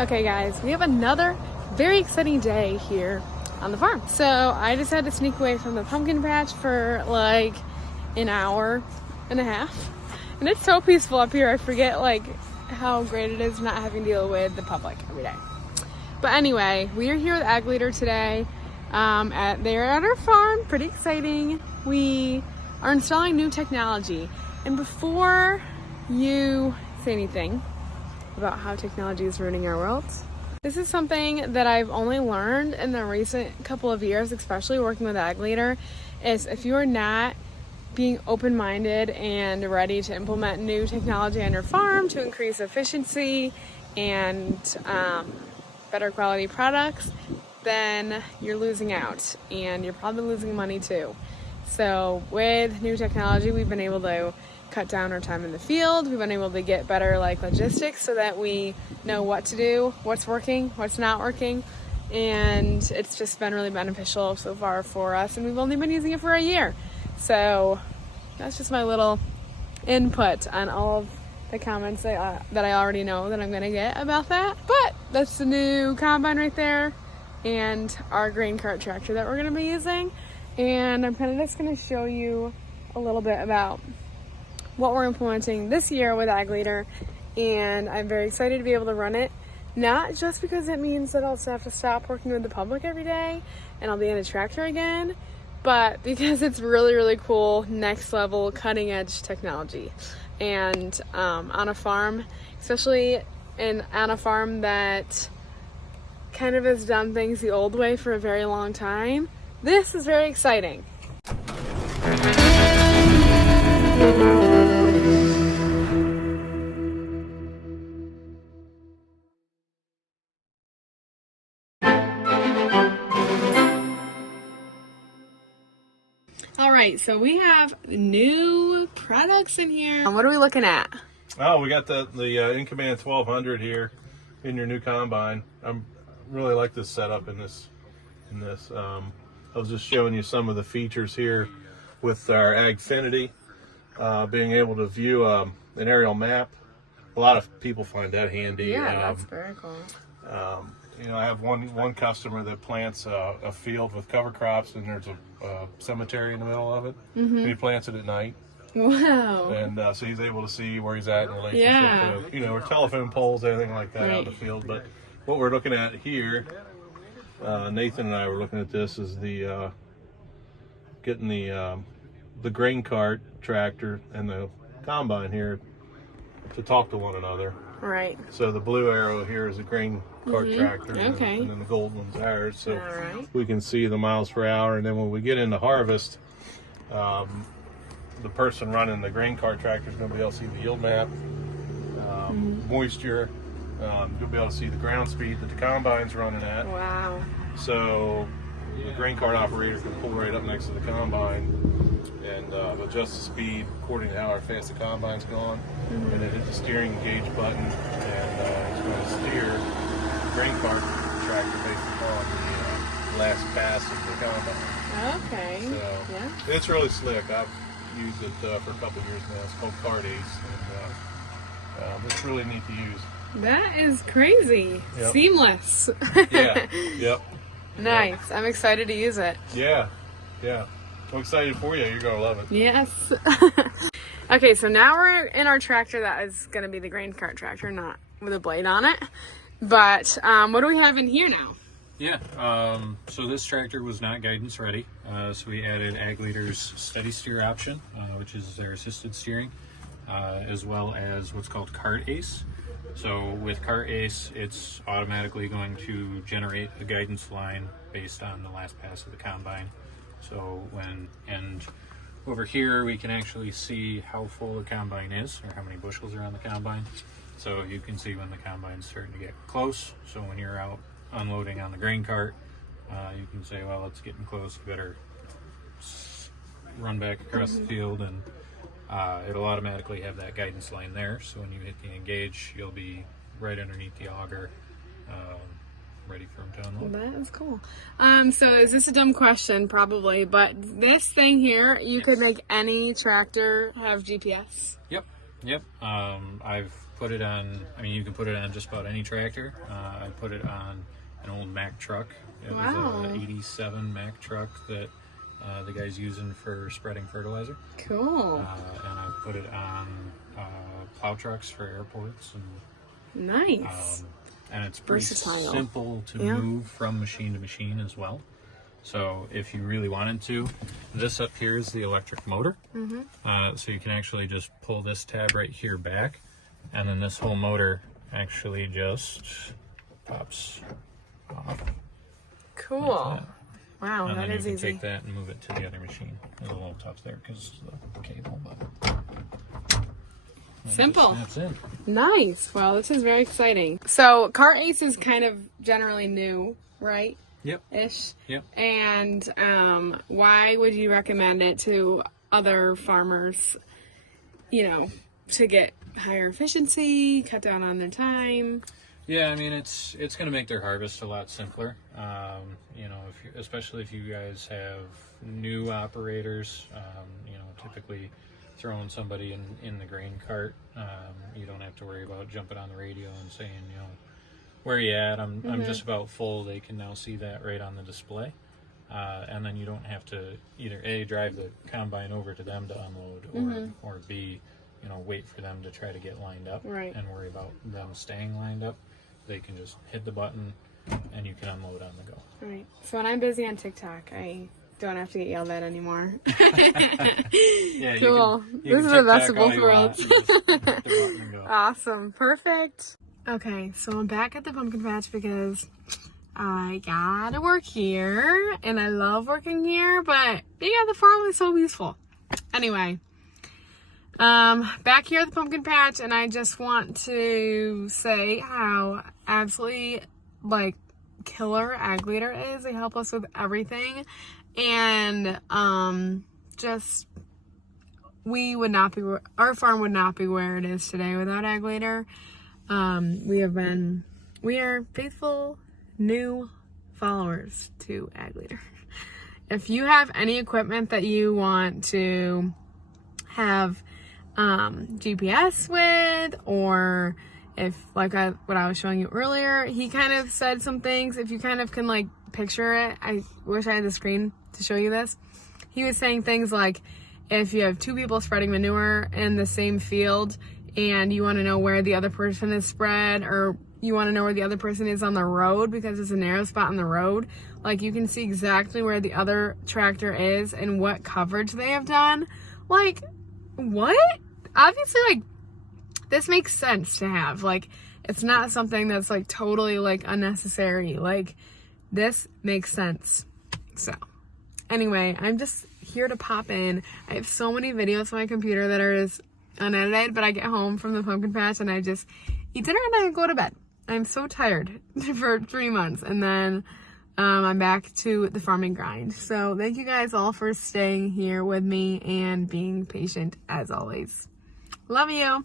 Okay guys, we have another very exciting day here on the farm. So I just had to sneak away from the pumpkin patch for like an hour and a half. And it's so peaceful up here, I forget like how great it is not having to deal with the public every day. But anyway, we are here with Ag Leader today. They're at our farm, pretty exciting. We are installing new technology. And before you say anything about how technology is ruining our world, this is something that I've only learned in the recent couple of years, especially working with Ag Leader, is if you are not being open-minded and ready to implement new technology on your farm to increase efficiency and better quality products, then you're losing out and you're probably losing money too. So with new technology, we've been able to cut down our time in the field. We've been able to get better logistics so that we know what to do, what's working, what's not working. And it's just been really beneficial so far for us. And we've only been using it for a year. So that's just my little input on all of the comments that I already know that I'm gonna get about that. But that's the new combine right there and our grain cart tractor that we're gonna be using. And I'm kind of just gonna show you a little bit about what we're implementing this year with Ag Leader, and I'm very excited to be able to run it, not just because it means that I'll have to stop working with the public every day and I'll be in a tractor again, but because it's really, really cool, next level, cutting edge technology. And on a farm, especially on a farm that kind of has done things the old way for a very long time, this is very exciting. All right, so we have new products in here. What are we looking at? Oh, we got the In-Command 1200 here in your new combine. I really like this setup in this. I was just showing you some of the features here with our Agfinity, being able to view an aerial map. A lot of people find that handy. Yeah, that's very cool. I have one customer that plants a field with cover crops, and there's a cemetery in the middle of it, and he plants it at night. Wow. And so he's able to see where he's at in relationship to, or telephone poles, anything like that out in the field. But what we're looking at here, Nathan and I were looking at this, is getting the grain cart tractor and the combine here to talk to one another. Right. So the blue arrow here is a grain cart tractor, and then the gold one's ours. So we can see the miles per hour, and then when we get into harvest, the person running the grain cart tractor is going to be able to see the yield map, moisture. You'll be able to see the ground speed that the combine's running at. Wow. So the grain cart operator can pull right up next to the combine and adjust the speed according to how fast the combine's going, and then hit the steering gauge button, and it's going to steer the grain cart tractor based upon the last pass of the combine. Okay. So it's really slick. I've used it for a couple of years now. It's called CartACE, and it's really neat to use. That is crazy. Yep. Seamless. Yeah. Yep. Nice. Yep. I'm excited to use it. Yeah. I'm excited for you. You're going to love it. Yes. Okay, so now we're in our tractor that is going to be the grain cart tractor, not with a blade on it. But what do we have in here now? Yeah, so this tractor was not guidance ready, so we added Ag Leader's steady steer option, which is their assisted steering, as well as what's called CartACE. So with CartACE, it's automatically going to generate a guidance line based on the last pass of the combine. So over here we can actually see how full the combine is, or how many bushels are on the combine. So you can see when the combine's starting to get close. So when you're out unloading on the grain cart, you can say, well, it's getting close, you better run back across the field, and it'll automatically have that guidance line there. So when you hit the engage, you'll be right underneath the auger, ready for them to unload. That is cool. So is this a dumb question? Probably, but this thing here, you could make any tractor have GPS. Yep. I've put it on, I mean, you can put it on just about any tractor. I put it on an old Mack truck. It was an 87 Mack truck that the guy's using for spreading fertilizer. Cool. And I put it on plow trucks for airports. And, nice. And it's pretty Versatile. simple to move from machine to machine as well. So if you really wanted to, this up here is the electric motor. So you can actually just pull this tab right here back, and then this whole motor actually just pops off. Cool. Like that. Wow, And that then is you can easy. take that and move it to the other machine. It's a little tough there because of the cable, but Simple. That's it. Nice. Well, this is very exciting. So CartACE is kind of generally new, right? Yep. Ish. Yep. And why would you recommend it to other farmers, you know, to get higher efficiency, cut down on their time? Yeah, I mean, it's going to make their harvest a lot simpler. You know, especially if you guys have new operators, you know, typically throwing somebody in the grain cart, you don't have to worry about jumping on the radio and saying, you know, where you at? I'm just about full. They can now see that right on the display. And then you don't have to either A, drive the combine over to them to unload, or B, you know, wait for them to try to get lined up and worry about them staying lined up. They can just hit the button and you can unload on the go. Right. So when I'm busy on TikTok, I don't have to get yelled at anymore. Yeah, cool. you This is can the best of TikTok all both you worlds. want. You just hit the button and go. Awesome. Perfect. Okay, so I'm back at the pumpkin patch because I gotta work here, and I love working here, but yeah, the farm is so peaceful. Anyway, back here at the pumpkin patch, and I just want to say how absolutely, like, killer Ag Leader is. They help us with everything, and just we would not be, our farm would not be where it is today without Ag Leader. We are faithful new followers to Ag Leader. If you have any equipment that you want to have GPS with, or if, like what I was showing you earlier, he kind of said some things, if you kind of can like picture it, I wish I had the screen to show you this. He was saying things like, if you have two people spreading manure in the same field and you want to know where the other person is spread, or you want to know where the other person is on the road because it's a narrow spot on the road, like you can see exactly where the other tractor is and what coverage they have done. Like, what? Obviously, like, this makes sense to have. Like, it's not something that's like totally like unnecessary. Like, this makes sense. So anyway, I'm just here to pop in. I have so many videos on my computer that are just unedited, but I get home from the pumpkin patch and I just eat dinner and I go to bed. I'm so tired for 3 months, and then I'm back to the farming grind. So thank you guys all for staying here with me and being patient as always. Love you.